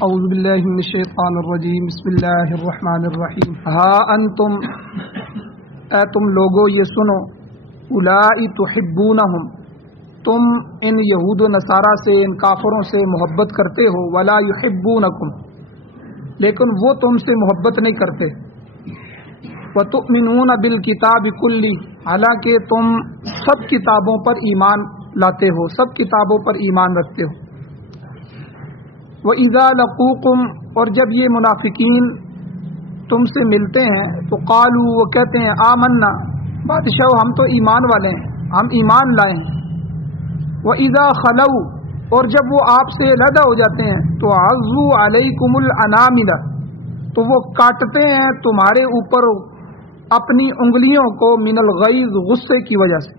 اعوذ باللہ من الشیطان الرجیم بسم اللہ الرحمن الرحیم ہا انتم اے تم لوگو یہ سنو اولائی تحبونہم تم ان یہود و نصارہ سے ان کافروں سے محبت کرتے ہو ولا یحبونکم لیکن وہ تم سے محبت نہیں کرتے وتؤمنون بالکتاب کلی حالانکہ تم سب کتابوں پر ایمان لاتے ہو سب کتابوں پر ایمان رکھتے ہو وَإِذَا لَقُوكُمْ اور جب یہ منافقین تم سے ملتے ہیں تو قالوا وہ کہتے ہیں آمنا بادشاہ ہم تو ایمان والے ہیں ہم ایمان لائے ہیں وَإِذَا خَلَوْا اور جب وہ آپ سے علیحدہ ہو جاتے ہیں تو عَضُّوا عَلَيْكُمُ الْأَنَامِلَ تو وہ کاٹتے ہیں تمہارے اوپر اپنی انگلیوں کو من الغیظ غصے کی وجہ سے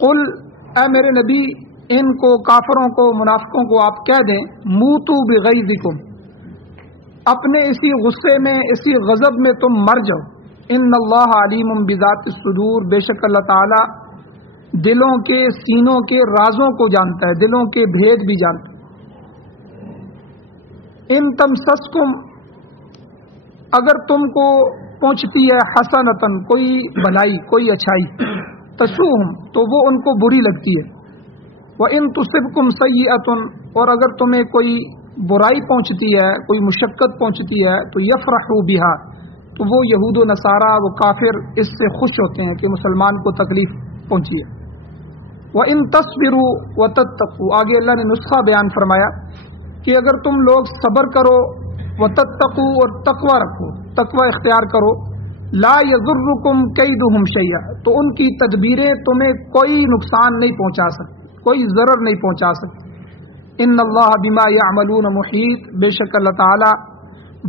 قل اے میرے نبی ان کو کافروں کو منافقوں کو آپ کہہ دیں موتوا بغیظکم اپنے اسی غصے میں اسی غضب میں تم مر جاؤ ان اللہ علیم بذات الصدور بے شک اللہ تعالی دلوں کے سینوں کے رازوں کو جانتا ہے دلوں کے بھید بھی جانتا ہے ان تمسسکم اگر تم کو پہنچتی ہے حسنتن کوئی بھلائی کوئی اچھائی تسوہم تو وہ ان کو بری لگتی ہے وَإِن تُصِبْكُمْ سَيِّئَةٌ اور اگر تمہیں کوئی برائی پہنچتی ہے کوئی مشقت پہنچتی ہے تو یفرحوا بها تو وہ یہود و نصارہ وہ کافر اس سے خوش ہوتے ہیں کہ مسلمان کو تکلیف پہنچی ہے وَإِن تَصْبِرُوا وَتَتَّقُوا آگے اللہ نے نسخہ بیان فرمایا کہ اگر تم لوگ صبر کرو وَتَتَّقُوا اور تقوی رکھو تقوی اختیار کرو لا يَضُرُّكُمْ كَيْدُهُمْ شَيْئًا تو ان کی تدبیریں تمہیں کوئی نقصان نہیں پہنچا سکتی کوئی ضرر نہیں پہنچا سکتی ان اللہ بما یعملون محیط بے شک اللہ تعالی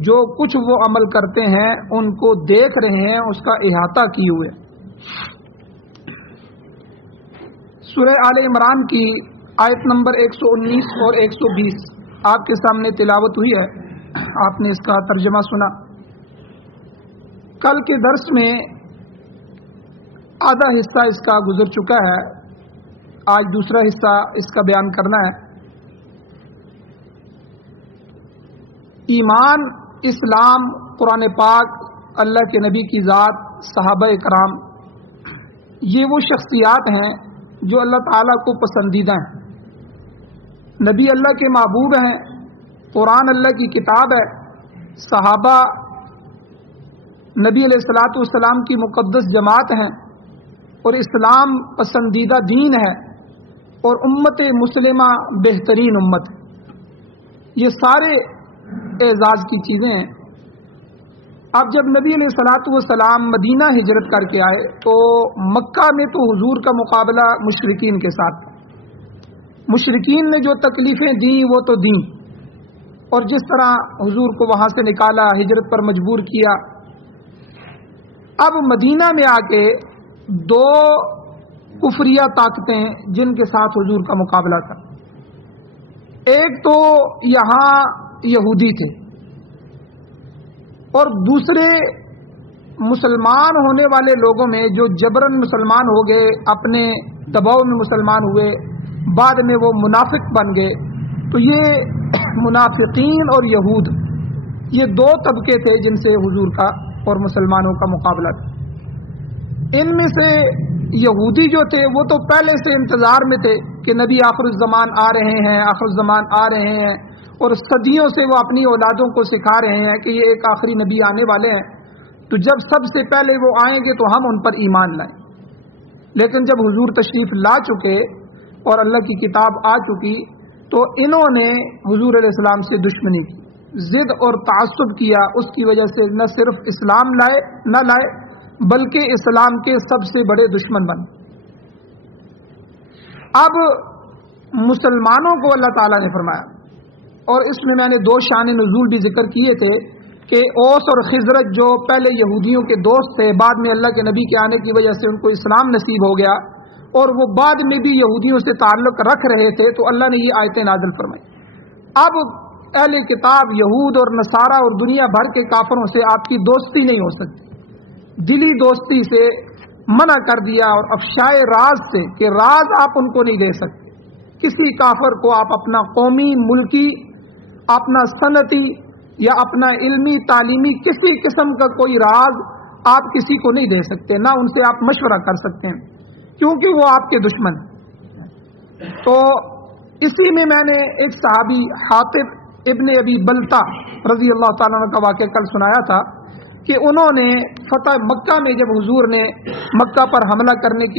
جو کچھ وہ عمل کرتے ہیں ان کو دیکھ رہے ہیں اس کا احاطہ کیے ہوئے سورہ آل عمران کی آیت نمبر 119 اور 120 آپ کے سامنے تلاوت ہوئی ہے آپ نے اس کا ترجمہ سنا کل کے درس میں آدھا حصہ اس کا گزر چکا ہے آج دوسرا حصہ اس کا بیان کرنا ہے ایمان اسلام قرآن پاک اللہ کے نبی کی ذات صحابہ کرام یہ وہ شخصیات ہیں جو اللہ تعالیٰ کو پسندیدہ ہیں نبی اللہ کے محبوب ہیں قرآن اللہ کی کتاب ہے صحابہ نبی علیہ الصلوۃ والسلام کی مقدس جماعت ہیں اور اسلام پسندیدہ دین ہے اور امت مسلمہ بہترین امت ہے یہ سارے اعزاز کی چیزیں ہیں اب جب نبی علیہ الصلوۃ والسلام مدینہ ہجرت کر کے آئے تو مکہ میں تو حضور کا مقابلہ مشرکین کے ساتھ مشرکین نے جو تکلیفیں دیں وہ تو دیں اور جس طرح حضور کو وہاں سے نکالا ہجرت پر مجبور کیا اب مدینہ میں آ کے دو کفریہ طاقتیں جن کے ساتھ حضور کا مقابلہ کر ایک تو یہاں یہودی تھے اور دوسرے مسلمان ہونے والے لوگوں میں جو جبرن مسلمان ہو گئے اپنے دباؤ میں مسلمان ہوئے بعد میں وہ منافق بن گئے تو یہ منافقین اور یہود یہ دو طبقے تھے جن سے حضور کا اور مسلمانوں کا مقابلہ تھا ان میں سے یہودی جو تھے وہ تو پہلے سے انتظار میں تھے کہ نبی آخر الزمان آ رہے ہیں آخر الزمان آ رہے ہیں اور صدیوں سے وہ اپنی اولادوں کو سکھا رہے ہیں کہ یہ ایک آخری نبی آنے والے ہیں تو جب سب سے پہلے وہ آئیں گے تو ہم ان پر ایمان لائیں لیکن جب حضور تشریف لا چکے اور اللہ کی کتاب آ چکی تو انہوں نے حضور علیہ السلام سے دشمنی کی ضد اور تعصب کیا اس کی وجہ سے نہ صرف اسلام نہ لائے بلکہ اسلام کے سب سے بڑے دشمن بن اب مسلمانوں کو اللہ تعالیٰ نے فرمایا اور اس میں نے دو شان نزول بھی ذکر کیے تھے کہ اوس اور خزرج جو پہلے یہودیوں کے دوست تھے بعد میں اللہ کے نبی کے آنے کی وجہ سے ان کو اسلام نصیب ہو گیا اور وہ بعد میں بھی یہودیوں سے تعلق رکھ رہے تھے تو اللہ نے یہ آیتیں نازل فرمائی اب اہل کتاب یہود اور نصارہ اور دنیا بھر کے کافروں سے آپ کی دوستی نہیں ہو سکتی دلی دوستی سے منع کر دیا اور افشائے راز سے کہ راز آپ ان کو نہیں دے سکتے کسی کافر کو آپ اپنا قومی ملکی اپنا صنعتی یا اپنا علمی تعلیمی کسی قسم کا کوئی راز آپ کسی کو نہیں دے سکتے، نہ ان سے آپ مشورہ کر سکتے ہیں، کیونکہ وہ آپ کے دشمن ہیں۔ تو اسی میں نے ایک صحابی حاطب ابن ابی بلتا رضی اللہ تعالیٰ عنہ کا واقعہ کل سنایا تھا کہ انہوں نے فتح مکہ میں جب حضور نے مکہ پر حملہ کرنے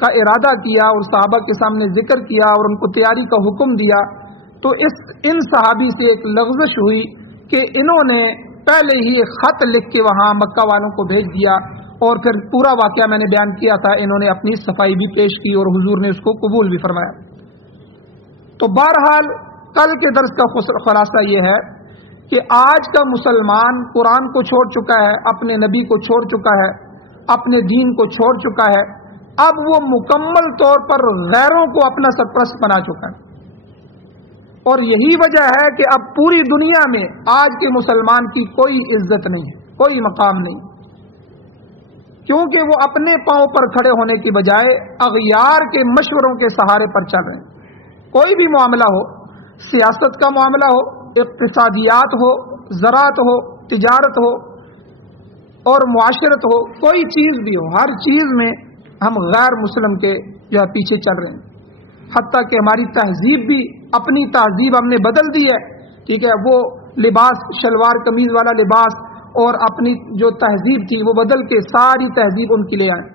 کا ارادہ کیا اور صحابہ کے سامنے ذکر کیا اور ان کو تیاری کا حکم دیا، تو ان صحابی سے ایک لغزش ہوئی کہ انہوں نے پہلے ہی ایک خط لکھ کے وہاں مکہ والوں کو بھیج دیا، اور پھر پورا واقعہ میں نے بیان کیا تھا، انہوں نے اپنی صفائی بھی پیش کی اور حضور نے اس کو قبول بھی فرمایا۔ تو بہرحال کل کے درس کا خلاصہ یہ ہے کہ آج کا مسلمان قرآن کو چھوڑ چکا ہے، اپنے نبی کو چھوڑ چکا ہے، اپنے دین کو چھوڑ چکا ہے، اب وہ مکمل طور پر غیروں کو اپنا سرپرست بنا چکا ہے، اور یہی وجہ ہے کہ اب پوری دنیا میں آج کے مسلمان کی کوئی عزت نہیں ہے، کوئی مقام نہیں، کیونکہ وہ اپنے پاؤں پر کھڑے ہونے کی بجائے اغیار کے مشوروں کے سہارے پر چل رہے ہیں۔ کوئی بھی معاملہ ہو، سیاست کا معاملہ ہو، اقتصادیات ہو، زراعت ہو، تجارت ہو اور معاشرت ہو، کوئی چیز بھی ہو، ہر چیز میں ہم غیر مسلم کے جو ہے پیچھے چل رہے ہیں، حتیٰ کہ ہماری تہذیب بھی، اپنی تہذیب ہم نے بدل دی ہے، ٹھیک ہے، وہ لباس شلوار قمیض والا لباس اور اپنی جو تہذیب تھی وہ بدل کے ساری تہذیب ان کی لے آئے،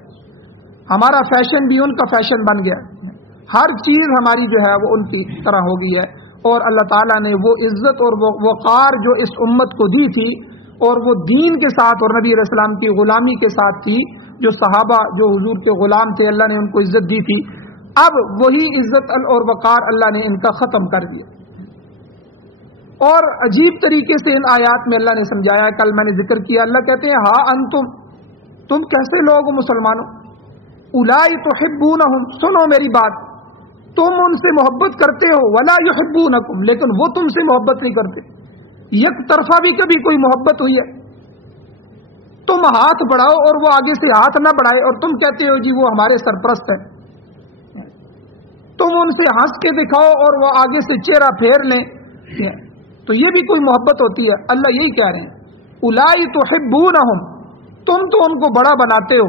ہمارا فیشن بھی ان کا فیشن بن گیا، ہر چیز ہماری جو ہے وہ ان کی طرح ہو گئی ہے، اور اللہ تعالیٰ نے وہ عزت اور وہ وقار جو اس امت کو دی تھی اور وہ دین کے ساتھ اور نبی علیہ السلام کی غلامی کے ساتھ تھی، جو صحابہ جو حضور کے غلام تھے اللہ نے ان کو عزت دی تھی، اب وہی عزت اور وقار اللہ نے ان کا ختم کر دیا، اور عجیب طریقے سے ان آیات میں اللہ نے سمجھایا۔ کل میں نے ذکر کیا، اللہ کہتے ہیں ہاں انتم، تم کیسے لوگ مسلمانوں، اولائی تحبونہم، سنو میری بات، تم ان سے محبت کرتے ہو، ولا یحبونکم، لیکن وہ تم سے محبت نہیں کرتے، یک طرفہ بھی کبھی کوئی محبت ہوئی ہے؟ تم ہاتھ بڑھاؤ اور وہ آگے سے ہاتھ نہ بڑھائے اور تم کہتے ہو جی وہ ہمارے سرپرست ہیں، تم ان سے ہنس کے دکھاؤ اور وہ آگے سے چہرہ پھیر لیں، تو یہ بھی کوئی محبت ہوتی ہے؟ اللہ یہی کہہ رہے ہیں اولائی تحبونہم، تم تو ان کو بڑا بناتے ہو،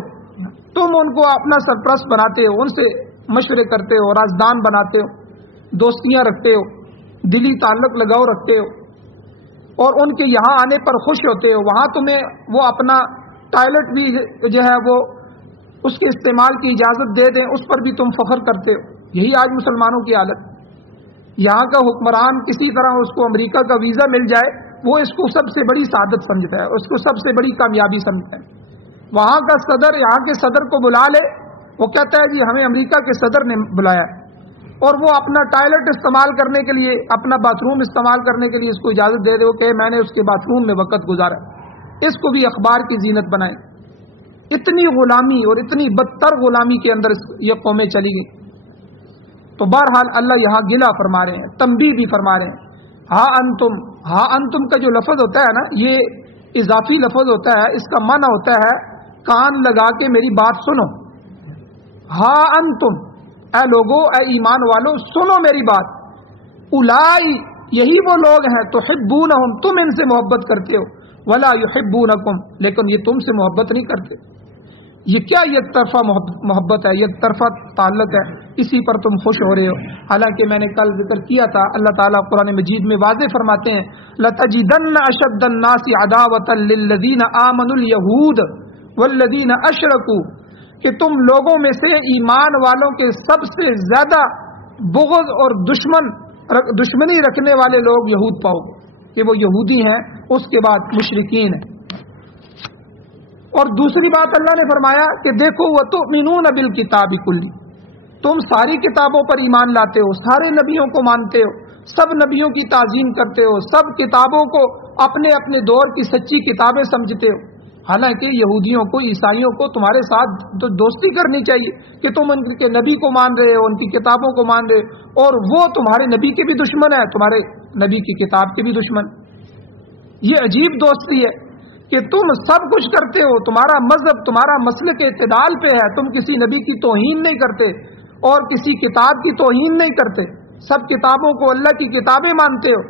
تم ان کو اپنا سرپرست بناتے ہو، ان سے مشورے کرتے ہو، رازدان بناتے ہو، دوستیاں رکھتے ہو، دلی تعلق لگاؤ رکھتے ہو، اور ان کے یہاں آنے پر خوش ہوتے ہو، وہاں تمہیں وہ اپنا ٹوائلٹ بھی جو ہے وہ اس کے استعمال کی اجازت دے دیں، اس پر بھی تم فخر کرتے ہو۔ یہی آج مسلمانوں کی حالت، یہاں کا حکمران کسی طرح اس کو امریکہ کا ویزا مل جائے، وہ اس کو سب سے بڑی سعادت سمجھتا ہے، اس کو سب سے بڑی کامیابی سمجھتا ہے۔ وہاں کا صدر یہاں کے صدر کو بلا لے، وہ کہتا ہے جی ہمیں امریکہ کے صدر نے بلایا، اور وہ اپنا ٹوائلٹ استعمال کرنے کے لیے، اپنا باتھ روم استعمال کرنے کے لیے اس کو اجازت دے دے کہ میں نے اس کے باتھ روم میں وقت گزارا، اس کو بھی اخبار کی زینت بنائے۔ اتنی غلامی اور اتنی بدتر غلامی کے اندر یہ قومیں چلی گئی۔ تو بہرحال اللہ یہاں گلہ فرما رہے ہیں، تنبیہ بھی فرما رہے ہیں۔ ہاں انتم کا جو لفظ ہوتا ہے نا، یہ اضافی لفظ ہوتا ہے، اس کا معنی ہوتا ہے کان لگا کے میری بات سنو۔ ہاں انتم، اے لوگو، اے ایمان والو، سنو میری بات، اولائی، یہی وہ لوگ ہیں، تحبونہم، تم ان سے محبت کرتے ہو، ولا یحبونکم، لیکن یہ تم سے محبت نہیں کرتے۔ یہ کیا یک طرفہ محبت ہے، یک طرفہ تعلق ہے، اسی پر تم خوش ہو رہے ہو۔ حالانکہ میں نے کل ذکر کیا تھا، اللہ تعالیٰ قرآن مجید میں واضح فرماتے ہیں لَتَجِدَنَّ أَشَدَّ النَّاسِ عَدَاوَةً لِلَّذِينَ آمَنُوا الْيَهُودَ وَالَّذِينَ أَشْرَكُوا، کہ تم لوگوں میں سے ایمان والوں کے سب سے زیادہ بغض اور دشمنی رکھنے والے لوگ یہود پاؤ گے، کہ وہ یہودی ہیں، اس کے بعد مشرکین ہیں۔ اور دوسری بات اللہ نے فرمایا کہ دیکھو وَتُؤْمِنُونَ بِالْكِتَابِ كُلِّهِ، تم ساری کتابوں پر ایمان لاتے ہو، سارے نبیوں کو مانتے ہو، سب نبیوں کی تعظیم کرتے ہو، سب کتابوں کو اپنے اپنے دور کی سچی کتابیں سمجھتے ہو۔ حالانکہ یہودیوں کو، عیسائیوں کو تمہارے ساتھ تو دوستی کرنی چاہیے کہ تم ان کے نبی کو مان رہے ہو، ان کی کتابوں کو مان رہے ہو، اور وہ تمہارے نبی کے بھی دشمن ہے، تمہارے نبی کی کتاب کے بھی دشمن۔ یہ عجیب دوستی ہے کہ تم سب کچھ کرتے ہو، تمہارا مذہب، تمہارا مسلک اعتدال پہ ہے، تم کسی نبی کی توہین نہیں کرتے اور کسی کتاب کی توہین نہیں کرتے، سب کتابوں کو اللہ کی کتابیں مانتے ہو،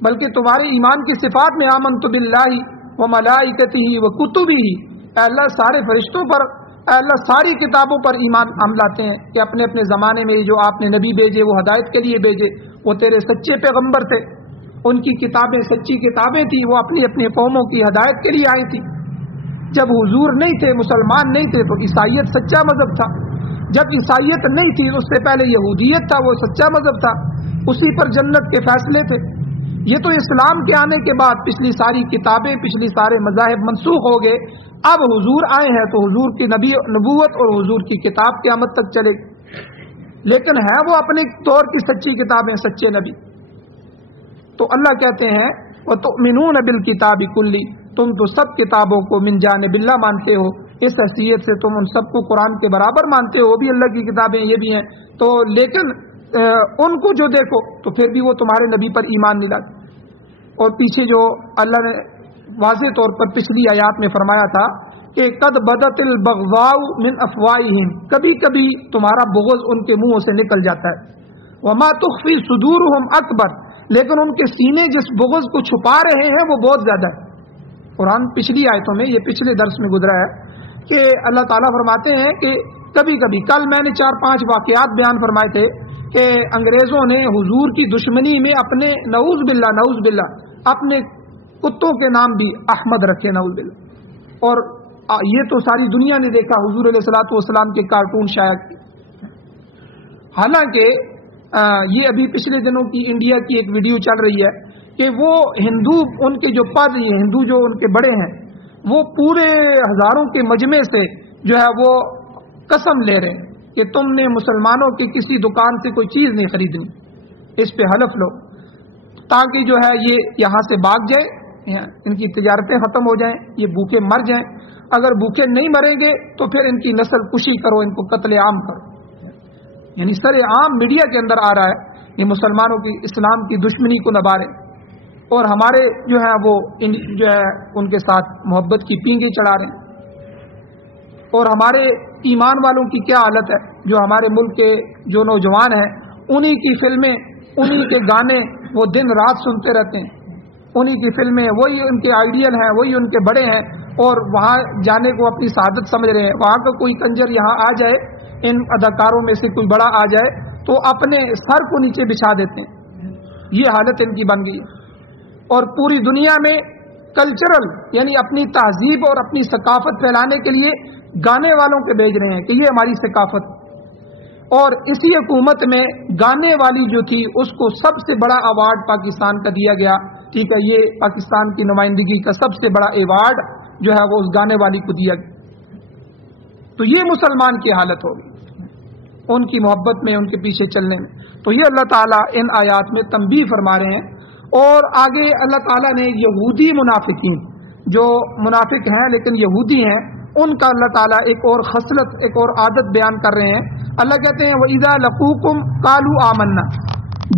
بلکہ تمہارے ایمان کی صفات میں آمنت باللہ و ملائکتہ و کتبہ، اے اللہ سارے فرشتوں پر، اے اللہ ساری کتابوں پر ایمان ہم لاتے ہیں کہ اپنے اپنے زمانے میں جو آپ نے نبی بھیجے وہ ہدایت کے لیے بھیجے، وہ تیرے سچے پیغمبر تھے، ان کی کتابیں سچی کتابیں تھیں، وہ اپنی اپنی قوموں کی ہدایت کے لیے آئی تھی۔ جب حضور نہیں تھے، مسلمان نہیں تھے، تو عیسائیت سچا مذہب تھا۔ جب عیسائیت نہیں تھی، اس سے پہلے یہودیت تھا، وہ سچا مذہب تھا، اسی پر جنت کے فیصلے تھے۔ یہ تو اسلام کے آنے کے بعد پچھلی ساری کتابیں، پچھلی سارے مذاہب منسوخ ہو گئے، اب حضور آئے ہیں تو حضور کی نبوت اور حضور کی کتاب قیامت تک چلے گی، لیکن ہے وہ اپنے دور کی سچی کتابیں، سچے نبی۔ تو اللہ کہتے ہیں وَتُؤْمِنُونَ بِالْكِتَابِ كُلِّ، تم تو سب کتابوں کو من جانب اللہ مانتے ہو، اس حیثیت سے تم ان سب کو قرآن کے برابر مانتے ہو، وہ بھی اللہ کی کتابیں، یہ بھی ہیں تو، لیکن ان کو جو دیکھو تو پھر بھی وہ تمہارے نبی پر ایمان نہیں لاتے۔ اور پیچھے جو اللہ نے واضح طور پر پچھلی آیات میں فرمایا تھا کہ قد بدت البغضاء من افواہہم، کبھی کبھی تمہارا بغض ان کے منہوں سے نکل جاتا ہے، وما تخفی صدورہم اکبر، لیکن ان کے سینے جس بغض کو چھپا رہے ہیں وہ بہت زیادہ ہے۔ قرآن پچھلی آیتوں میں، یہ پچھلے درس میں گزرا ہے کہ اللہ تعالیٰ فرماتے ہیں کہ کبھی کبھی، کل میں نے 4-5 واقعات بیان فرمائے تھے کہ انگریزوں نے حضور کی دشمنی میں اپنے نعوذ باللہ اپنے کتوں کے نام بھی احمد رکھے، نعوذ باللہ، اور یہ تو ساری دنیا نے دیکھا، حضور علیہ الصلوۃ والسلام کے کارٹون شائع کیے۔ حالانکہ یہ ابھی پچھلے دنوں کی انڈیا کی ایک ویڈیو چل رہی ہے کہ وہ ہندو، ان کے جو پادری ہیں، ہندو جو ان کے بڑے ہیں، وہ پورے ہزاروں کے مجمع سے جو ہے وہ قسم لے رہے ہیں کہ تم نے مسلمانوں کی کسی دکان سے کوئی چیز نہیں خریدنی، اس پہ حلف لو، تاکہ جو ہے یہ یہاں سے بھاگ جائے، ان کی تجارتیں ختم ہو جائیں، یہ بھوکے مر جائیں، اگر بھوکے نہیں مریں گے تو پھر ان کی نسل کشی کرو، ان کو قتل عام کرو۔ یعنی سر عام میڈیا کے اندر آ رہا ہے، یہ مسلمانوں کی اسلام کی دشمنی کو نبھارے، اور ہمارے جو ہے وہ جو ہے ان کے ساتھ محبت کی پینگیں چڑھا رہے ہیں۔ اور ہمارے ایمان والوں کی کیا حالت ہے، جو ہمارے ملک کے جو نوجوان ہیں، انہی کی فلمیں، انہی کے گانے وہ دن رات سنتے رہتے ہیں، انہی کی فلمیں، وہی ان کے آئیڈیل ہیں، وہی ان کے بڑے ہیں، اور وہاں جانے کو اپنی سعادت سمجھ رہے ہیں۔ وہاں کا کوئی کنجر یہاں آ جائے، ان اداکاروں میں سے کوئی بڑا آ جائے تو اپنے سر کو نیچے بچھا دیتے ہیں۔ یہ حالت ان کی بن گئی ہے، اور پوری دنیا میں کلچرل، یعنی اپنی تہذیب اور اپنی ثقافت پھیلانے کے لیے گانے والوں کے بھیج رہے ہیں کہ یہ ہماری ثقافت، اور اسی حکومت میں گانے والی جو تھی اس کو سب سے بڑا ایوارڈ پاکستان کا دیا گیا، ٹھیک ہے، یہ پاکستان کی نمائندگی کا سب سے بڑا ایوارڈ جو ہے وہ اس گانے والی کو دیا گیا۔ تو یہ مسلمان کی حالت ہوگی ان کی محبت میں، ان کے پیچھے چلنے میں۔ تو یہ اللہ تعالیٰ ان آیات میں تنبیہ فرما رہے ہیں۔ اور آگے اللہ تعالیٰ نے یہودی منافقین، جو منافق ہیں لیکن یہودی ہیں، ان کا اللہ تعالیٰ ایک اور خصلت، ایک اور عادت بیان کر رہے ہیں۔ اللہ کہتے ہیں وَإِذَا لَقُوكُمْ قَالُوا آمَنَّا،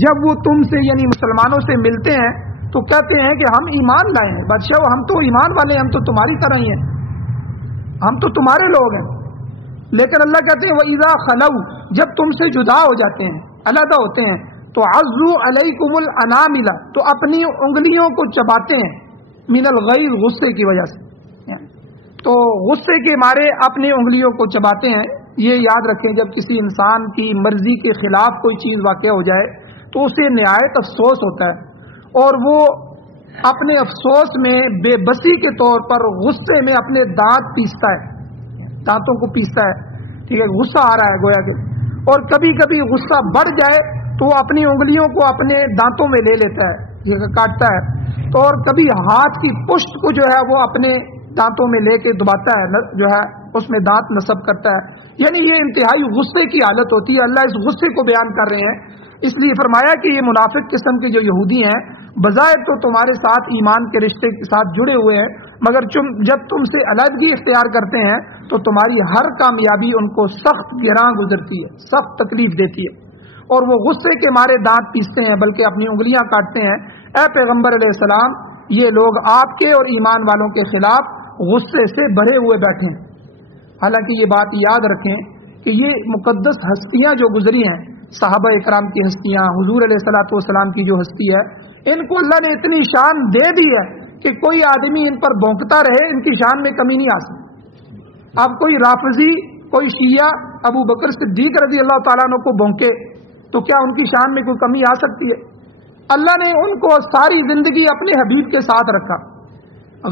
جب وہ تم سے یعنی مسلمانوں سے ملتے ہیں تو کہتے ہیں کہ ہم ایمان لائے ہیں، بادشاہ ہم تو ایمان والے ہیں، ہم تو تمہاری طرح ہی ہیں، ہم تو تمہارے لوگ ہیں۔ لیکن اللہ کہتے ہیں وَإِذَا خَلَوْا، جب تم سے جدا ہو جاتے ہیں، علیحدہ ہوتے ہیں، تو عَضُّوا عَلَيْكُمُ الْأَنَامِلَ، تو اپنی انگلیوں کو چباتے ہیں، من الغیظ، غصے کی وجہ سے، تو غصے کے مارے اپنی انگلیوں کو چباتے ہیں۔ یہ یاد رکھیں جب کسی انسان کی مرضی کے خلاف کوئی چیز واقع ہو جائے تو اسے نہایت افسوس ہوتا ہے، اور وہ اپنے افسوس میں بے بسی کے طور پر غصے میں اپنے دانت پیستا ہے، دانتوں کو پیستا ہے، ٹھیک ہے، غصہ آ رہا ہے گویا کہ، اور کبھی کبھی غصہ بڑھ جائے تو وہ اپنی انگلیوں کو اپنے دانتوں میں لے لیتا ہے، یہ کاٹتا ہے، تو اور کبھی ہاتھ کی پشت کو جو ہے وہ اپنے دانتوں میں لے کے دباتا ہے، جو ہے اس میں دانت نصب کرتا ہے، یعنی یہ انتہائی غصے کی حالت ہوتی ہے۔ اللہ اس غصے کو بیان کر رہے ہیں، اس لیے فرمایا کہ یہ منافق قسم کے جو یہودی ہیں بظاہر تو تمہارے ساتھ ایمان کے رشتے کے ساتھ جڑے ہوئے ہیں، مگر جب تم سے علیحدگی اختیار کرتے ہیں تو تمہاری ہر کامیابی ان کو سخت گراں گزرتی ہے، سخت تکلیف دیتی ہے، اور وہ غصے کے مارے دانت پیستے ہیں بلکہ اپنی انگلیاں کاٹتے ہیں۔ اے پیغمبر علیہ السلام، یہ لوگ آپ کے اور ایمان والوں کے خلاف غصے سے بھرے ہوئے بیٹھے ہیں۔ حالانکہ یہ بات یاد رکھیں کہ یہ مقدس ہستیاں جو گزری ہیں، صحابہ اکرام کی ہستیاں، حضور علیہ الصلوۃ والسلام کی جو ہستی ہے، ان کو اللہ نے اتنی شان دے دی ہے کہ کوئی آدمی ان پر بھونکتا رہے ان کی شان میں کمی نہیں آ سکتی. اب کوئی رافضی کوئی شیعہ ابو بکر صدیق رضی اللہ تعالیٰ عنہ کو بھونکے تو کیا ان کی شان میں کوئی کمی آ سکتی ہے؟ اللہ نے ان کو ساری زندگی اپنے حبیب کے ساتھ رکھا,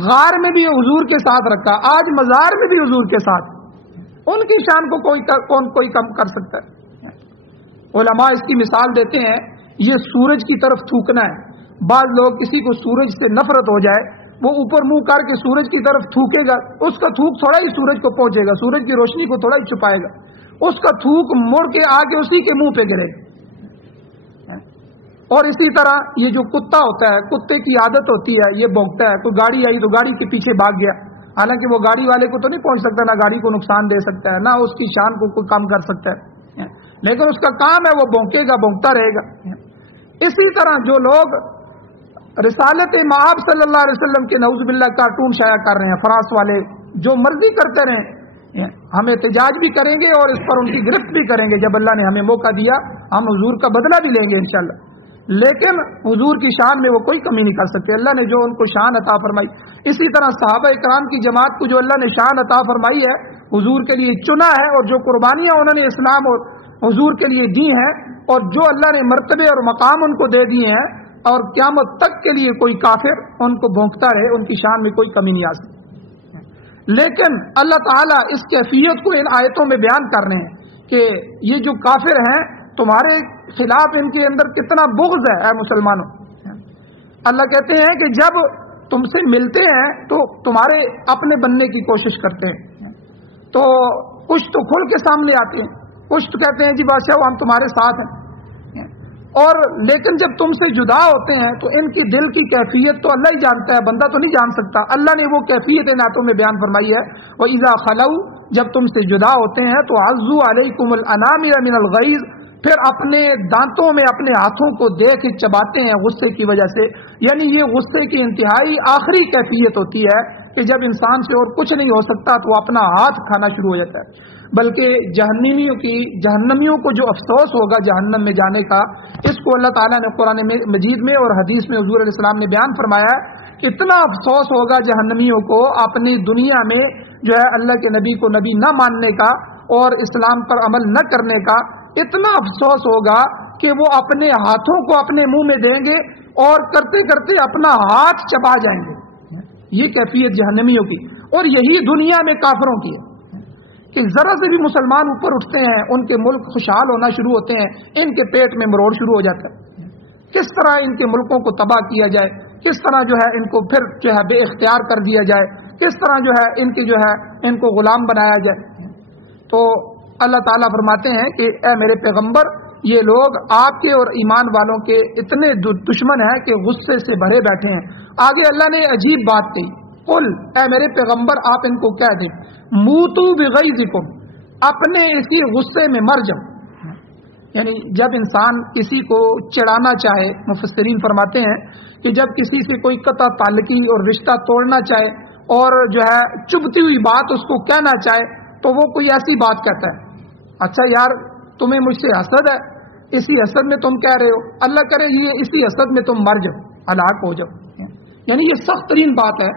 غار میں بھی حضور کے ساتھ رکھا, آج مزار میں بھی حضور کے ساتھ. ان کی شان کو کوئی کم کر سکتا ہے؟ علماء اس کی مثال دیتے ہیں, یہ سورج کی طرف تھوکنا ہے. بعض لوگ کسی کو سورج سے نفرت ہو جائے, وہ اوپر منہ کر کے سورج کی طرف تھوکے گا, اس کا تھوک تھوڑا ہی سورج کو پہنچے گا, سورج کی روشنی کو تھوڑا ہی چھپائے گا, اس کا تھوک مڑ کے آ کے اسی کے منہ پہ گرے گا. اور اسی طرح یہ جو کتا ہوتا ہے, کتے کی عادت ہوتی ہے یہ بھونکتا ہے. کوئی گاڑی آئی تو گاڑی کے پیچھے بھاگ گیا, حالانکہ وہ گاڑی والے کو تو نہیں پہنچ سکتا, نہ گاڑی کو نقصان دے سکتا ہے, نہ اس کی شان کو کوئی کم کر سکتا ہے, لیکن اس کا کام ہے وہ بھونکے گا, بھونکتا رہے گا. اسی طرح جو لوگ رسالت مآب صلی اللہ علیہ وسلم کے نعوذ باللہ کارٹون شائع کر رہے ہیں, فرانس والے جو مرضی کرتے رہیں, ہم احتجاج بھی کریں گے اور اس پر ان کی گرفت بھی کریں گے. جب اللہ نے ہمیں موقع دیا ہم حضور کا بدلہ بھی لیں گے انشاءاللہ, لیکن حضور کی شان میں وہ کوئی کمی نہیں کر سکتے. اللہ نے جو ان کو شان عطا فرمائی, اسی طرح صحابہ اکرام کی جماعت کو جو اللہ نے شان عطا فرمائی ہے, حضور کے لیے چنا ہے, اور جو قربانیاں انہوں نے اسلام اور حضور کے لیے دی ہیں, اور جو اللہ نے مرتبے اور مقام ان کو دے دیے ہیں, اور قیامت تک کے لیے کوئی کافر ان کو بھونکتا رہے, ان کی شان میں کوئی کمی نہیں آ سکتی. لیکن اللہ تعالیٰ اس کیفیت کو ان آیتوں میں بیان کر رہے ہیں کہ یہ جو کافر ہیں تمہارے خلاف ان کے اندر کتنا بغض ہے اے مسلمانوں. اللہ کہتے ہیں کہ جب تم سے ملتے ہیں تو تمہارے اپنے بننے کی کوشش کرتے ہیں, تو کچھ تو کھل کے سامنے آتے ہیں, کچھ تو کہتے ہیں جی بادشاہ ہم تمہارے ساتھ ہیں, اور لیکن جب تم سے جدا ہوتے ہیں تو ان کی دل کی کیفیت تو اللہ ہی جانتا ہے, بندہ تو نہیں جان سکتا. اللہ نے وہ کیفیت ان آیتوں میں بیان فرمائی ہے, وَإِذَا خَلَوْا, جب تم سے جدا ہوتے ہیں تو عَضُّوا عَلَيْكُمُ الْأَنَامِرَ مِنَ الْغَيْظِ, پھر اپنے دانتوں میں اپنے ہاتھوں کو دے کے چباتے ہیں غصے کی وجہ سے. یعنی یہ غصے کی انتہائی آخری کیفیت ہوتی ہے کہ جب انسان سے اور کچھ نہیں ہو سکتا تو اپنا ہاتھ کھانا شروع ہو جاتا ہے. بلکہ جہنمیوں کو جو افسوس ہوگا جہنم میں جانے کا, اس کو اللہ تعالیٰ نے قرآن مجید میں اور حدیث میں حضور علیہ السلام نے بیان فرمایا. اتنا افسوس ہوگا جہنمیوں کو اپنی دنیا میں جو ہے اللہ کے نبی کو نبی نہ ماننے کا اور اسلام پر عمل نہ کرنے کا, اتنا افسوس ہوگا کہ وہ اپنے ہاتھوں کو اپنے منہ میں دیں گے اور کرتے کرتے اپنا ہاتھ چبا جائیں گے. یہ کیفیت جہنمیوں کی, اور یہی دنیا میں کافروں کی ہے کہ ذرا سے بھی مسلمان اوپر اٹھتے ہیں, ان کے ملک خوشحال ہونا شروع ہوتے ہیں, ان کے پیٹ میں مروڑ شروع ہو جاتا ہے. کس طرح ان کے ملکوں کو تباہ کیا جائے, کس طرح جو ہے ان کو پھر جو ہے بے اختیار کر دیا جائے, کس طرح جو ہے ان کی جو ہے ان کو غلام بنایا جائے. تو اللہ تعالیٰ فرماتے ہیں کہ اے میرے پیغمبر, یہ لوگ آپ کے اور ایمان والوں کے اتنے دشمن ہیں کہ غصے سے بھرے بیٹھے ہیں. آگے اللہ نے عجیب بات کہی, قل, اے میرے پیغمبر آپ ان کو کہہ دیں, موتو بغیظکم, اپنے اسی غصے میں مر جاؤ. یعنی جب انسان کسی کو چڑھانا چاہے, مفسرین فرماتے ہیں کہ جب کسی سے کوئی قطع تعلقی اور رشتہ توڑنا چاہے اور جو ہے چبھتی ہوئی بات اس کو کہنا چاہے, تو وہ کوئی ایسی بات کہتا ہے, اچھا یار تمہیں مجھ سے حسد ہے, اسی حسد میں تم کہہ رہے ہو, اللہ کرے یہ اسی حسد میں تم مر جاؤ, ہلاک ہو جاؤ. یعنی یہ سخت ترین بات ہے.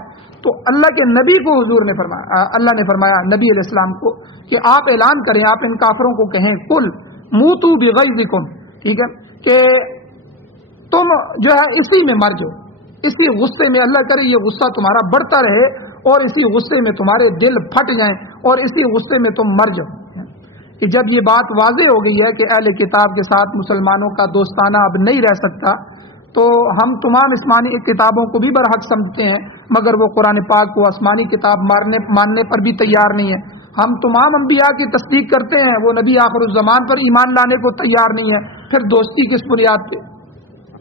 تو اللہ کے نبی کو حضور نے فرمایا, اللہ نے فرمایا نبی علیہ السلام کو کہ آپ اعلان کریں, آپ ان کافروں کو کہیں, قل موتو بغیظکم, ٹھیک ہے, کہ تم جو ہے اسی میں مر جاؤ, اسی غصے میں, اللہ کرے یہ غصہ تمہارا بڑھتا رہے اور اسی غصے میں تمہارے دل پھٹ جائیں اور اسی غصے میں تم مر جاؤ. کہ جب یہ بات واضح ہو گئی ہے کہ اہل کتاب کے ساتھ مسلمانوں کا دوستانہ اب نہیں رہ سکتا, تو ہم تمام آسمانی کتابوں کو بھی برحق سمجھتے ہیں, مگر وہ قرآن پاک کو آسمانی کتاب ماننے پر بھی تیار نہیں ہے. ہم تمام انبیاء کی تصدیق کرتے ہیں, وہ نبی آخر الزمان پر ایمان لانے کو تیار نہیں ہے. پھر دوستی کس بنیاد پہ؟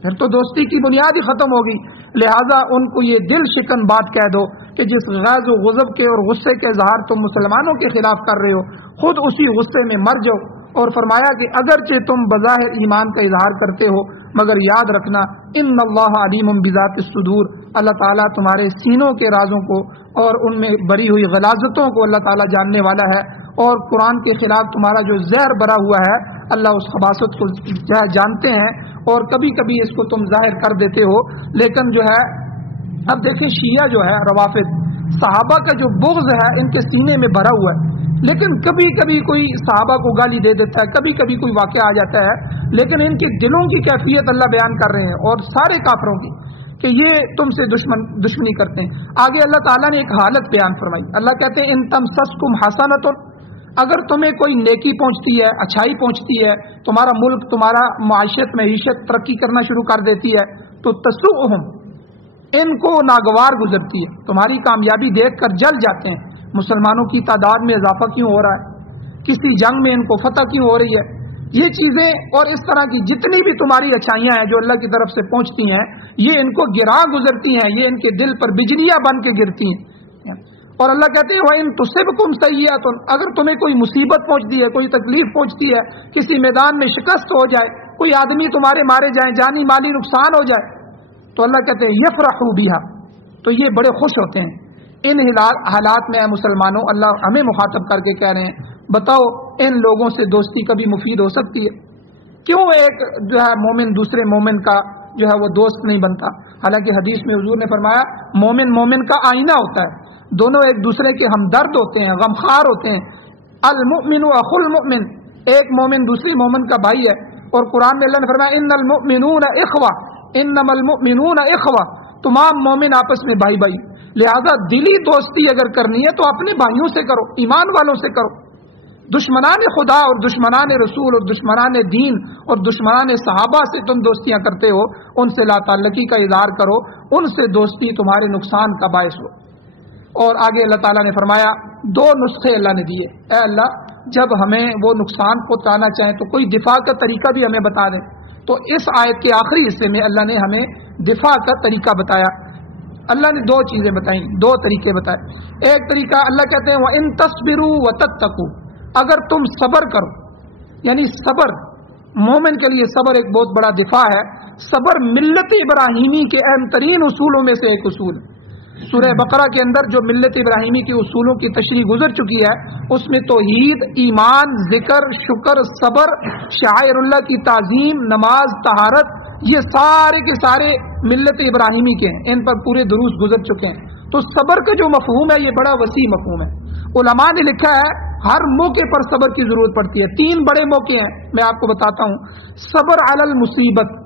پھر تو دوستی کی بنیاد ہی ختم ہوگی. لہٰذا ان کو یہ دل شکن بات کہہ دو کہ جس غیظ و غضب کے اور غصے کے اظہار تم مسلمانوں کے خلاف کر رہے ہو, خود اسی غصے میں مر جاؤ. اور فرمایا کہ اگرچہ تم بظاہر ایمان کا اظہار کرتے ہو, مگر یاد رکھنا ان اللہ علیم بذات الصدور, اللہ تعالیٰ تمہارے سینوں کے رازوں کو اور ان میں بری ہوئی غلاظتوں کو اللہ تعالیٰ جاننے والا ہے, اور قرآن کے خلاف تمہارا جو زہر بھرا ہوا ہے اللہ اس خباثت کو جو ہے جانتے ہیں، اور کبھی کبھی اس کو تم ظاہر کر دیتے ہو، لیکن جو ہے اب دیکھیں شیعہ جو ہے روافض، صحابہ کا جو بغض ہے ان کے سینے میں بھرا ہوا ہے، لیکن کبھی کبھی کوئی صحابہ کو گالی دے دیتا ہے، کبھی کبھی کوئی واقعہ آ جاتا ہے، لیکن ان کے دلوں کی کیفیت اللہ بیان کر رہے ہیں اور سارے کافروں کی کہ یہ تم سے دشمنی کرتے ہیں۔ آگے اللہ تعالیٰ نے ایک حالت بیان فرمائی، اللہ کہتے ہیں ان تمسسکم حسنۃ، اگر تمہیں کوئی نیکی پہنچتی ہے، اچھائی پہنچتی ہے، تمہارا ملک، تمہارا معیشت ترقی کرنا شروع کر دیتی ہے، تو تسؤہم، ان کو ناگوار گزرتی ہے، تمہاری کامیابی دیکھ کر جل جاتے ہیں، مسلمانوں کی تعداد میں اضافہ کیوں ہو رہا ہے، کسی جنگ میں ان کو فتح کیوں ہو رہی ہے، یہ چیزیں اور اس طرح کی جتنی بھی تمہاری اچھائیاں ہیں جو اللہ کی طرف سے پہنچتی ہیں، یہ ان کو گرا گزرتی ہیں، یہ ان کے دل پر بجلیاں بن کے گرتی ہیں۔ اور اللہ کہتے ہیں وَإِن تُصِبْكُمْ سَيِّئَةٌ، اگر تمہیں کوئی مصیبت پہنچتی ہے، کوئی تکلیف پہنچتی ہے، کسی میدان میں شکست ہو جائے، کوئی آدمی تمہارے مارے جائیں، جانی مالی نقصان ہو جائے، تو اللہ کہتے ہیں یفرحوا بها، تو یہ بڑے خوش ہوتے ہیں۔ ان حالات میں اے مسلمانوں اللہ ہمیں مخاطب کر کے کہہ رہے ہیں بتاؤ ان لوگوں سے دوستی کبھی مفید ہو سکتی ہے؟ کیوں ایک جو ہے مومن دوسرے مومن کا جو ہے وہ دوست نہیں بنتا؟ حالانکہ حدیث میں حضور نے فرمایا مومن مومن کا آئینہ ہوتا ہے، دونوں ایک دوسرے کے ہمدرد ہوتے ہیں، غمخوار ہوتے ہیں۔ المؤمن اخو المؤمن، ایک مومن دوسری مومن کا بھائی ہے، اور قرآن میں اللہ نے فرمایا ان المؤمنون اخوہ، انما المؤمنون اخوہ، تمام مومن آپس میں بھائی بھائی، لہذا دلی دوستی اگر کرنی ہے تو اپنے بھائیوں سے کرو، ایمان والوں سے کرو۔ دشمنان خدا اور دشمنان رسول اور دشمنان دین اور دشمنان صحابہ سے تم دوستیاں کرتے ہو، ان سے لا تعلقی کا اظہار کرو، ان سے دوستی تمہارے نقصان کا باعث ہو۔ اور آگے اللہ تعالیٰ نے فرمایا دو نسخے اللہ نے دیے، اے اللہ جب ہمیں وہ نقصان پہنچانا چاہیں تو کوئی دفاع کا طریقہ بھی ہمیں بتا دیں۔ تو اس آیت کے آخری حصے میں اللہ نے ہمیں دفاع کا طریقہ بتایا۔ اللہ نے دو چیزیں بتائیں، دو طریقے بتائے۔ ایک طریقہ اللہ کہتے ہیں وَإِن تَصْبِرُوا وَتَتَّقُوا، اگر تم صبر کرو، یعنی صبر مومن کے لیے صبر ایک بہت بڑا دفاع ہے۔ صبر ملت ابراہیمی کے اہم ترین اصولوں میں سے ایک اصول ہے۔ سورہ بقرہ کے اندر جو ملت ابراہیمی کے اصولوں کی تشریح گزر چکی ہے، اس میں توحید، ایمان، ذکر، شکر، صبر، شعائر اللہ کی تعظیم، نماز، طہارت، یہ سارے کے سارے ملت ابراہیمی کے ہیں، ان پر پورے دروس گزر چکے ہیں۔ تو صبر کا جو مفہوم ہے یہ بڑا وسیع مفہوم ہے۔ علماء نے لکھا ہے ہر موقع پر صبر کی ضرورت پڑتی ہے۔ تین بڑے موقع ہیں، میں آپ کو بتاتا ہوں۔ صبر علی المصیبت،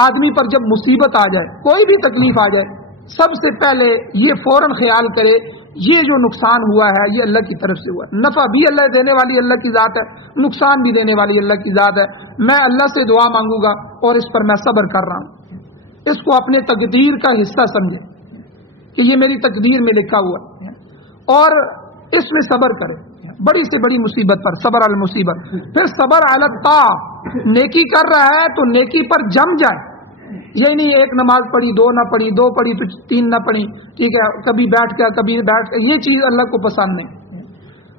آدمی پر جب مصیبت آ جائے، کوئی بھی تکلیف آ جائے، سب سے پہلے یہ فوراً خیال کرے یہ جو نقصان ہوا ہے یہ اللہ کی طرف سے ہوا ہے، نفع بھی اللہ دینے والی اللہ کی ذات ہے، نقصان بھی دینے والی اللہ کی ذات ہے، میں اللہ سے دعا مانگوں گا اور اس پر میں صبر کر رہا ہوں۔ اس کو اپنے تقدیر کا حصہ سمجھے کہ یہ میری تقدیر میں لکھا ہوا ہے، اور اس میں صبر کرے بڑی سے بڑی مصیبت پر، صبر علی المصیبت۔ پھر صبر علی الطاعہ، نیکی کر رہا ہے تو نیکی پر جم جائے، یہ نہیں ایک نماز پڑھی، دو نہ پڑھی، دو پڑھی تو تین نہ پڑھی، ٹھیک ہے، کبھی بیٹھ گیا کبھی بیٹھ گیا، یہ چیز اللہ کو پسند نہیں۔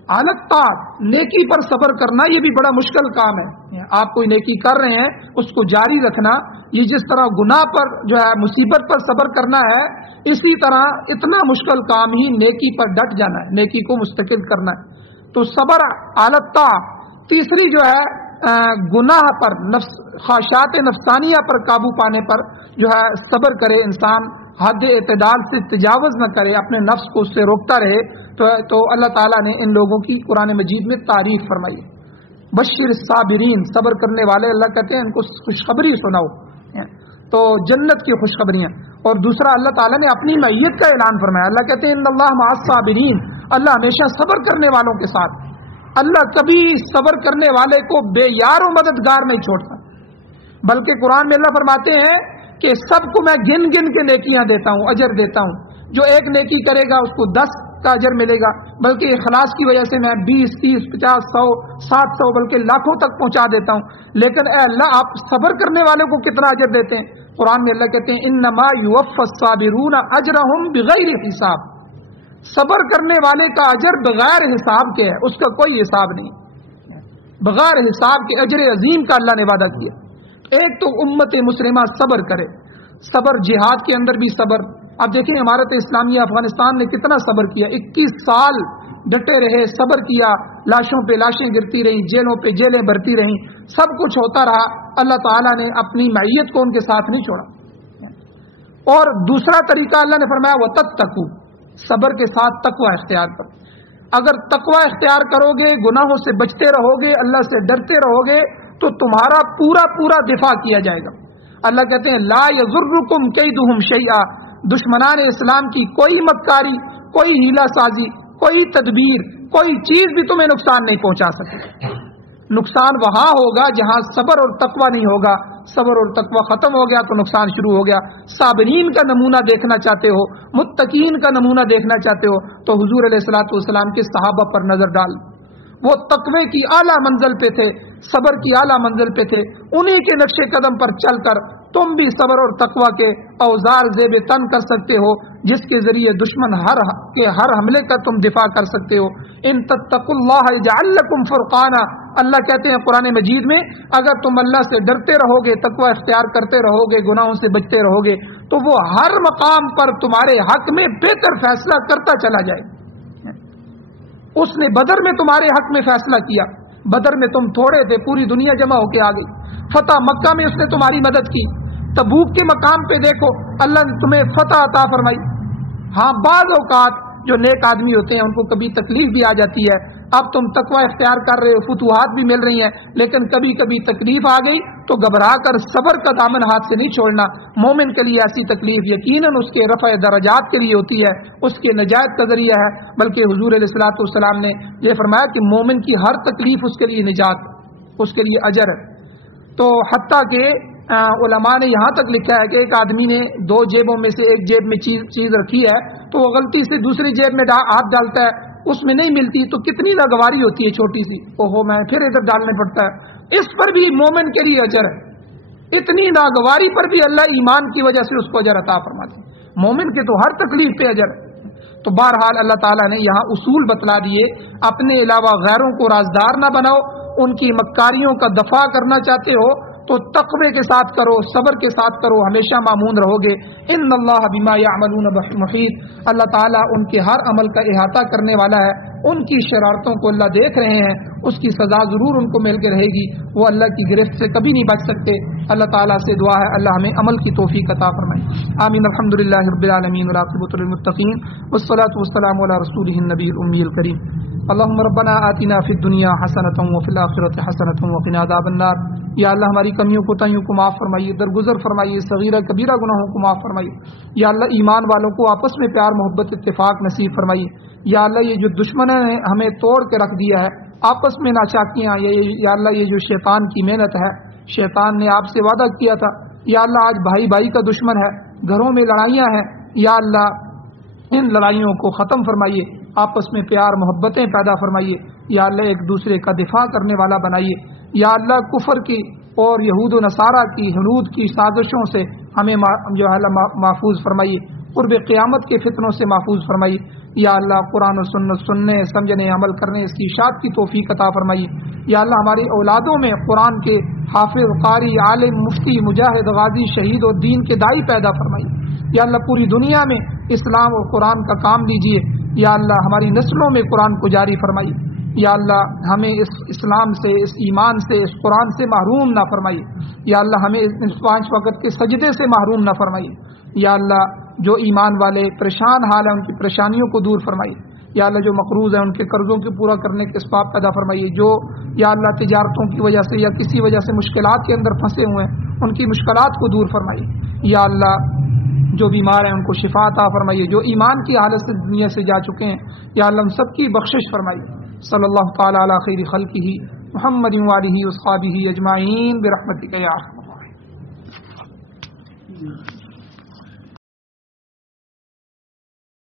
الطاعہ، نیکی پر صبر کرنا یہ بھی بڑا مشکل کام ہے۔ آپ کوئی نیکی کر رہے ہیں اس کو جاری رکھنا، یہ جس طرح گناہ پر جو ہے مصیبت پر صبر کرنا ہے، اسی طرح اتنا مشکل کام ہی نیکی پر ڈٹ جانا ہے، نیکی کو مستقل کرنا ہے۔ تو صبر علی الطاعہ۔ تیسری جو ہے گناہ پر، خواہشات نفسانیہ پر قابو پانے پر جو ہے صبر کرے انسان، حد اعتدال سے تجاوز نہ کرے، اپنے نفس کو اس سے روکتا رہے، تو اللہ تعالیٰ نے ان لوگوں کی قرآن مجید میں تعریف فرمائی۔ بشر الصابرین، صبر کرنے والے اللہ کہتے ہیں ان کو خوشخبری سناؤ، تو جنت کی خوشخبریاں۔ اور دوسرا اللہ تعالیٰ نے اپنی معیت کا اعلان فرمایا، اللہ کہتے ہیں ان اللہ مع الصابرین، اللہ ہمیشہ صبر کرنے والوں کے ساتھ۔ اللہ کبھی صبر کرنے والے کو بے یار و مددگار نہیں چھوڑتا، بلکہ قرآن میں اللہ فرماتے ہیں کہ سب کو میں گن گن کے نیکیاں دیتا ہوں، اجر دیتا ہوں، جو ایک نیکی کرے گا اس کو 10 کا اجر ملے گا، بلکہ اخلاص کی وجہ سے میں 20، 30، 50، 100، 700 بلکہ لاکھوں تک پہنچا دیتا ہوں۔ لیکن اے اللہ آپ صبر کرنے والوں کو کتنا اجر دیتے ہیں؟ قرآن میں اللہ کہتے ہیں انما یوفی الصابرون اجرہم بغیر حساب، صبر کرنے والے کا اجر بغیر حساب کے ہے، اس کا کوئی حساب نہیں، بغیر حساب کے اجر عظیم کا اللہ نے وعدہ کیا۔ ایک تو امت مسلمہ صبر کرے، صبر جہاد کے اندر بھی صبر۔ اب دیکھیں امارت اسلامیہ افغانستان نے کتنا صبر کیا، 21 سال ڈٹے رہے، صبر کیا، لاشوں پہ لاشیں گرتی رہیں، جیلوں پہ جیلیں بھرتی رہیں، سب کچھ ہوتا رہا، اللہ تعالیٰ نے اپنی معیت کو ان کے ساتھ نہیں چھوڑا۔ اور دوسرا طریقہ اللہ نے فرمایا وَتَتَّقُوا، صبر کے ساتھ تقوی اختیار کرو۔ اگر تقوی اختیار کرو گے، گناہوں سے بچتے رہو گے، اللہ سے ڈرتے رہو گے، تو تمہارا پورا دفاع کیا جائے گا۔ اللہ کہتے ہیں لا یضرکم کیدہم شیئا، دشمنان اسلام کی کوئی مکاری، کوئی ہیلا سازی، کوئی تدبیر، کوئی چیز بھی تمہیں نقصان نہیں پہنچا سکے۔ نقصان وہاں ہوگا جہاں صبر اور تقوی نہیں ہوگا۔ صبر اور تقوی ختم ہو گیا تو نقصان شروع ہو گیا۔ صابرین کا نمونہ دیکھنا چاہتے ہو، متقین کا نمونہ دیکھنا چاہتے ہو، تو حضور علیہ الصلوۃ والسلام کے صحابہ پر نظر ڈال۔ وہ تقوی کی اعلیٰ منزل پہ تھے، صبر کی اعلیٰ منزل پہ تھے، انہی کے نقش قدم پر چل کر تم بھی صبر اور تقوی کے اوزار زیب تن کر سکتے ہو، جس کے ذریعے دشمن کے ہر حملے کا تم دفاع کر سکتے ہو۔ ان تتقوا اللہ یجعل لکم فرقانا، اللہ کہتے ہیں قرآن مجید میں اگر تم اللہ سے ڈرتے رہو گے، تقوی اختیار کرتے رہو گے، گناہوں سے بچتے رہو گے، تو وہ ہر مقام پر تمہارے حق میں بہتر فیصلہ کرتا چلا جائے۔ اس نے بدر میں تمہارے حق میں فیصلہ کیا، بدر میں تم تھوڑے تھے، پوری دنیا جمع ہو کے آ گئی۔ فتح مکہ میں اس نے تمہاری مدد کی، تبوک کے مقام پہ دیکھو اللہ نے تمہیں فتح عطا فرمائی۔ ہاں بعض اوقات جو نیک آدمی ہوتے ہیں ان کو کبھی تکلیف بھی آ جاتی ہے، اب تم تقوی اختیار کر رہے ہو، فتوحات بھی مل رہی ہیں، لیکن کبھی کبھی تکلیف آ گئی تو گھبرا کر صبر کا دامن ہاتھ سے نہیں چھوڑنا۔ مومن کے لیے ایسی تکلیف یقیناً اس کے رفع درجات کے لیے ہوتی ہے، اس کے نجات کا ذریعہ ہے، بلکہ حضور علیہ الصلوۃ والسلام نے یہ فرمایا کہ مومن کی ہر تکلیف اس کے لیے نجات، اس کے لیے اجر ہے۔ تو حتیٰ کہ علماء نے یہاں تک لکھا ہے کہ ایک آدمی نے دو جیبوں میں سے ایک جیب میں چیز رکھی ہے تو وہ غلطی سے دوسری جیب میں ہاتھ ڈالتا ہے، اس میں نہیں ملتی تو کتنی ناگواری ہوتی ہے چھوٹی سی، اوہو میں پھر ادھر ڈالنے پڑتا ہے۔ اس پر بھی مومن کے لیے اجر ہے، اتنی ناگواری پر بھی اللہ ایمان کی وجہ سے اس کو اجر عطا فرماتے ہیں۔ مومن کے تو ہر تکلیف پہ اجر ہے۔ تو بہرحال اللہ تعالیٰ نے یہاں اصول بتلا دیے، اپنے علاوہ غیروں کو رازدار نہ بناؤ، ان کی مکاریوں کا دفاع کرنا چاہتے ہو تو تقوی کے ساتھ کرو، صبر کے ساتھ کرو، ہمیشہ مامون رہو گے۔ ان اللہ بما یعملون محیط، اللہ تعالیٰ ان کے ہر عمل کا احاطہ کرنے والا ہے، ان کی شرارتوں کو اللہ دیکھ رہے ہیں، اس کی سزا ضرور ان کو مل کے رہے گی، وہ اللہ کی گرفت سے کبھی نہیں بچ سکتے۔ اللہ تعالیٰ سے دعا ہے اللہ ہمیں عمل کی توفیق عطا فرمائے، آمین۔ الحمدللہ رب العالمین والعاقبۃ للمتقین والصلاۃ والسلام علی رسولہ النبی الامی الکریم۔ اللهم ربنا آتنا فی الدنیا حسنۃ وفی الآخرۃ حسنۃ وقنا عذاب النار۔ یا اللہ ہماری کمیوں کوتاہیوں کو معاف فرمائیے، درگزر فرمائیے، صغیرہ کبیرہ گناہوں کو معاف فرمائیے۔ یا اللہ ایمان والوں کو آپس میں پیار محبت اتفاق نصیب فرمائیے۔ یا اللہ یہ جو دشمنوں نے ہمیں توڑ کے رکھ دیا ہے آپس میں ناچاکیاں، یا اللہ یہ جو شیطان کی محنت ہے، شیطان نے آپ سے وعدہ کیا تھا، یا اللہ آج بھائی بھائی کا دشمن ہے، گھروں میں لڑائیاں ہیں، یا اللہ ان لڑائیوں کو ختم فرمائیے، آپس میں پیار محبتیں پیدا فرمائیے، یا اللہ ایک دوسرے کا دفاع کرنے والا بنائیے۔ یا اللہ کفر کی اور یہود و نصارہ کی حنود کی سازشوں سے ہمیں جو ہے محفوظ فرمائیے، قرب قیامت کے فتنوں سے محفوظ فرمائیے۔ یا اللہ قرآن و سنت سننے، سمجھنے، عمل کرنے، اس کی اشاعت کی توفیق عطا فرمائیے۔ یا اللہ ہماری اولادوں میں قرآن کے حافظ، قاری، عالم، مفتی، مجاہد، غازی، شہید اور دین کے داعی پیدا فرمائیے۔ یا اللہ پوری دنیا میں اسلام اور قرآن کا کام دیجیے۔ یا اللہ ہماری نسلوں میں قرآن کو جاری فرمائیے۔ یا اللہ ہمیں اس اسلام سے، اس ایمان سے، اس قرآن سے محروم نہ فرمائیے۔ یا اللہ ہمیں اس 5 وقت کے سجدے سے محروم نہ فرمائیے۔ یا اللہ جو ایمان والے پریشان حال ہیں ان کی پریشانیوں کو دور فرمائیے۔ یا اللہ جو مقروض ہیں ان کے قرضوں کے پورا کرنے کے اسباب پیدا فرمائیے۔ جو یا اللہ تجارتوں کی وجہ سے یا کسی وجہ سے مشکلات کے اندر پھنسے ہوئے ہیں ان کی مشکلات کو دور فرمائیے۔ یا اللہ جو بیمار ہیں ان کو شفا عطا فرمائیے، جو ایمان کی حالت سے دنیا سے جا چکے ہیں یا اللہ ہم سب کی بخشش فرمائیے۔ صلی اللہ تعالی علی خیر خلقہ محمد وآلہ وصحبہ اجمعین برحمتک یا ارحم الراحمین۔